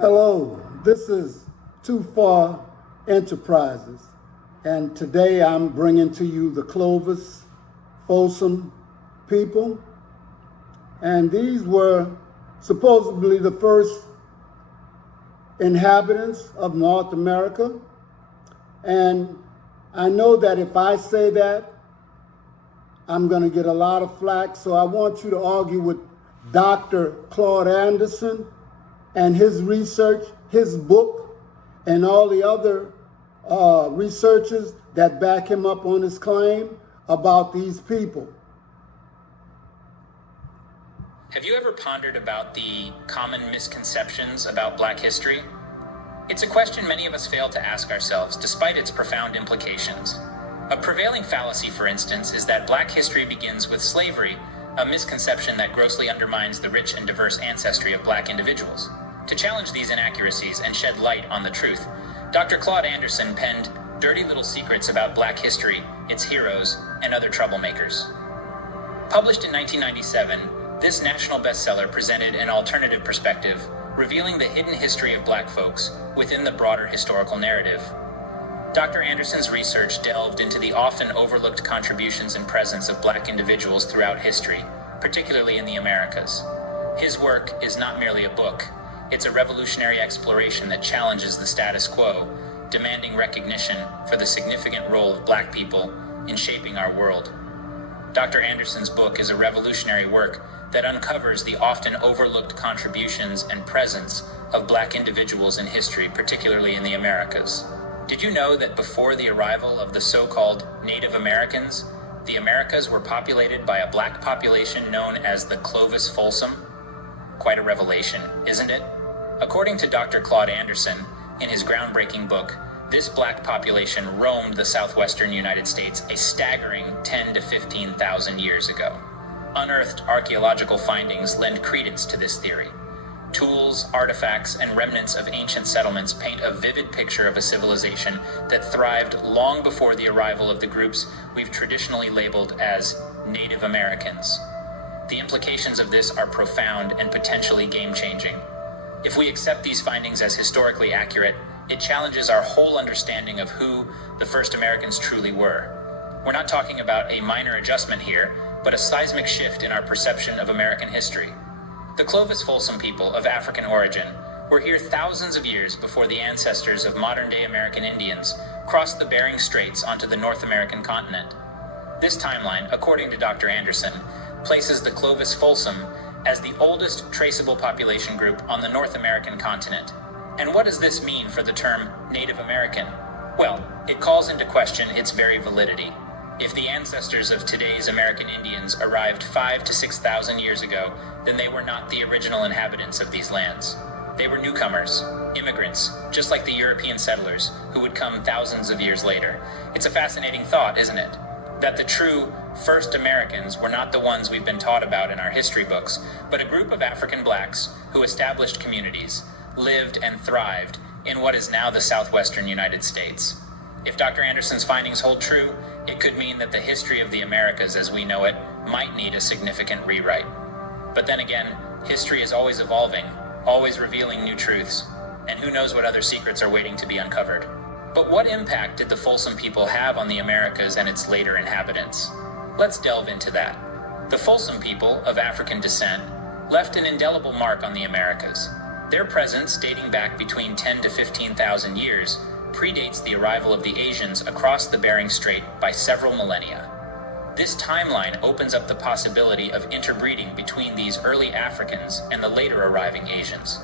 Hello, this is Too Far Enterprises, and today I'm bringing to you the Clovis Folsom people, and these were supposedly the first inhabitants of North America, and I know that if I say that, I'm going to get a lot of flack, so I want you to argue with Dr. Claude Anderson and his research, his book, and all the other researchers that back him up on his claim about these people. Have you ever pondered about the common misconceptions about Black history? It's a question many of us fail to ask ourselves, despite its profound implications. A prevailing fallacy, for instance, is that Black history begins with slavery, a misconception that grossly undermines the rich and diverse ancestry of Black individuals. To challenge these inaccuracies and shed light on the truth, Dr. Claude Anderson penned Dirty Little Secrets About Black History, Its Heroes, and Other Troublemakers. Published in 1997, this national bestseller presented an alternative perspective, revealing the hidden history of Black folks within the broader historical narrative. Dr. Anderson's research delved into the often overlooked contributions and presence of Black individuals throughout history, particularly in the Americas. His work is not merely a book. It's a revolutionary exploration that challenges the status quo, demanding recognition for the significant role of Black people in shaping our world. Dr. Anderson's book is a revolutionary work that uncovers the often overlooked contributions and presence of Black individuals in history, particularly in the Americas. Did you know that before the arrival of the so-called Native Americans, the Americas were populated by a Black population known as the Clovis Folsom? Quite a revelation, isn't it? According to Dr. Claude Anderson, in his groundbreaking book, this Black population roamed the southwestern United States a staggering 10 to 15,000 years ago. Unearthed archaeological findings lend credence to this theory. Tools, artifacts, and remnants of ancient settlements paint a vivid picture of a civilization that thrived long before the arrival of the groups we've traditionally labeled as Native Americans. The implications of this are profound and potentially game-changing. If we accept these findings as historically accurate, it challenges our whole understanding of who the first Americans truly were. We're not talking about a minor adjustment here, but a seismic shift in our perception of American history. The Clovis Folsom people of African origin were here thousands of years before the ancestors of modern-day American Indians crossed the Bering Straits onto the North American continent. This timeline, according to Dr. Anderson, places the Clovis Folsom as the oldest traceable population group on the North American continent. And what does this mean for the term Native American? Well, it calls into question its very validity. If the ancestors of today's American Indians arrived 5,000 to 6,000 years ago, then they were not the original inhabitants of these lands. They were newcomers, immigrants, just like the European settlers, who would come thousands of years later. It's a fascinating thought, isn't it? That the true first Americans were not the ones we've been taught about in our history books, but a group of African Blacks who established communities, lived and thrived in what is now the southwestern United States. If Dr. Anderson's findings hold true, it could mean that the history of the Americas as we know it might need a significant rewrite. But then again, history is always evolving, always revealing new truths, and who knows what other secrets are waiting to be uncovered. But what impact did the Folsom people have on the Americas and its later inhabitants? Let's delve into that. The Folsom people of African descent left an indelible mark on the Americas. Their presence, dating back between 10 to 15,000 years, predates the arrival of the Asians across the Bering Strait by several millennia. This timeline opens up the possibility of interbreeding between these early Africans and the later arriving Asians.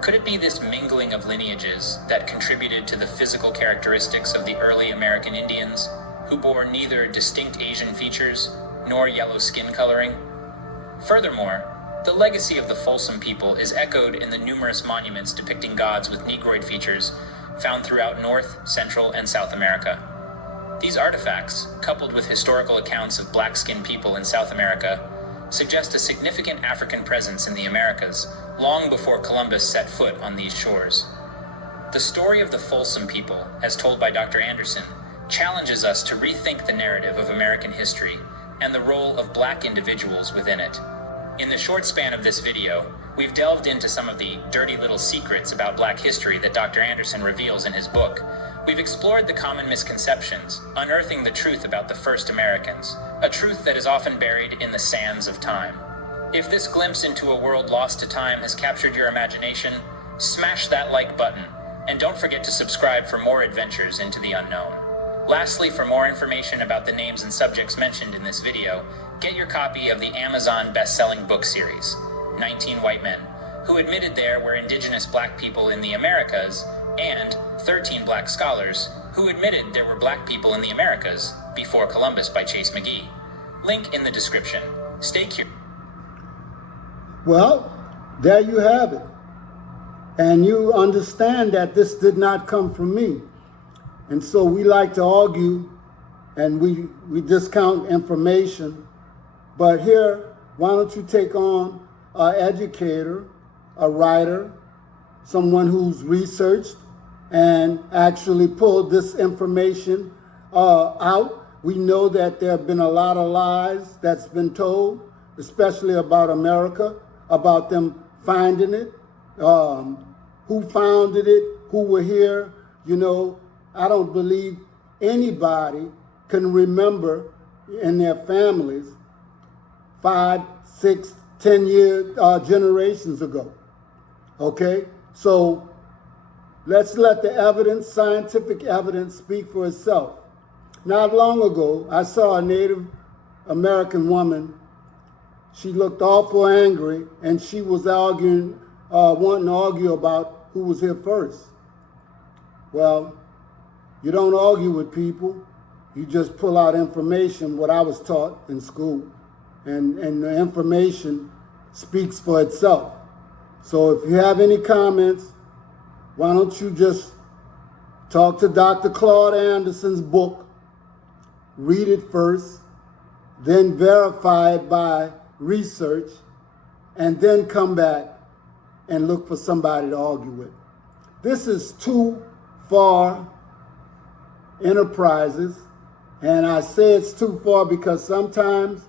Could it be this mingling of lineages that contributed to the physical characteristics of the early American Indians, who bore neither distinct Asian features nor yellow skin coloring? Furthermore, the legacy of the Folsom people is echoed in the numerous monuments depicting gods with Negroid features found throughout North, Central, and South America. These artifacts, coupled with historical accounts of black-skinned people in South America, suggest a significant African presence in the Americas long before Columbus set foot on these shores. The story of the Folsom people, as told by Dr. Anderson, challenges us to rethink the narrative of American history and the role of Black individuals within it. In the short span of this video, we've delved into some of the dirty little secrets about Black history that Dr. Anderson reveals in his book. We've explored the common misconceptions, unearthing the truth about the first Americans, a truth that is often buried in the sands of time. If this glimpse into a world lost to time has captured your imagination, smash that like button, and don't forget to subscribe for more adventures into the unknown. Lastly, for more information about the names and subjects mentioned in this video, get your copy of the Amazon best-selling book series, 19 White Men, Who Admitted There Were Indigenous Black People in the Americas, and 13 Black Scholars Who Admitted There Were Black People in the Americas Before Columbus by Chase McGee. Link in the description. Stay curious. Well, there you have it. And you understand that this did not come from me. And so we like to argue and we discount information. But here, why don't you take on an educator, a writer, someone who's researched and actually pulled this information out. We know that there have been a lot of lies that's been told, especially about America, about them finding it, who founded it, who were here. You know, I don't believe anybody can remember in their families 5, 6, 10 generations ago. Okay? So let's let the evidence, scientific evidence, speak for itself. Not long ago, I saw a Native American woman. She looked awful angry, and she was arguing, wanting to argue about who was here first. Well, you don't argue with people. You just pull out information, what I was taught in school. And the information speaks for itself. So if you have any comments, why don't you just talk to Dr. Claude Anderson's book, read it first, then verify it by research, and then come back and look for somebody to argue with. This is too far enterprises, and I say it's too far because sometimes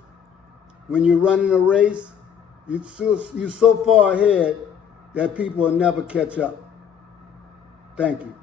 when you're running a race, you're so far ahead that people will never catch up. Thank you.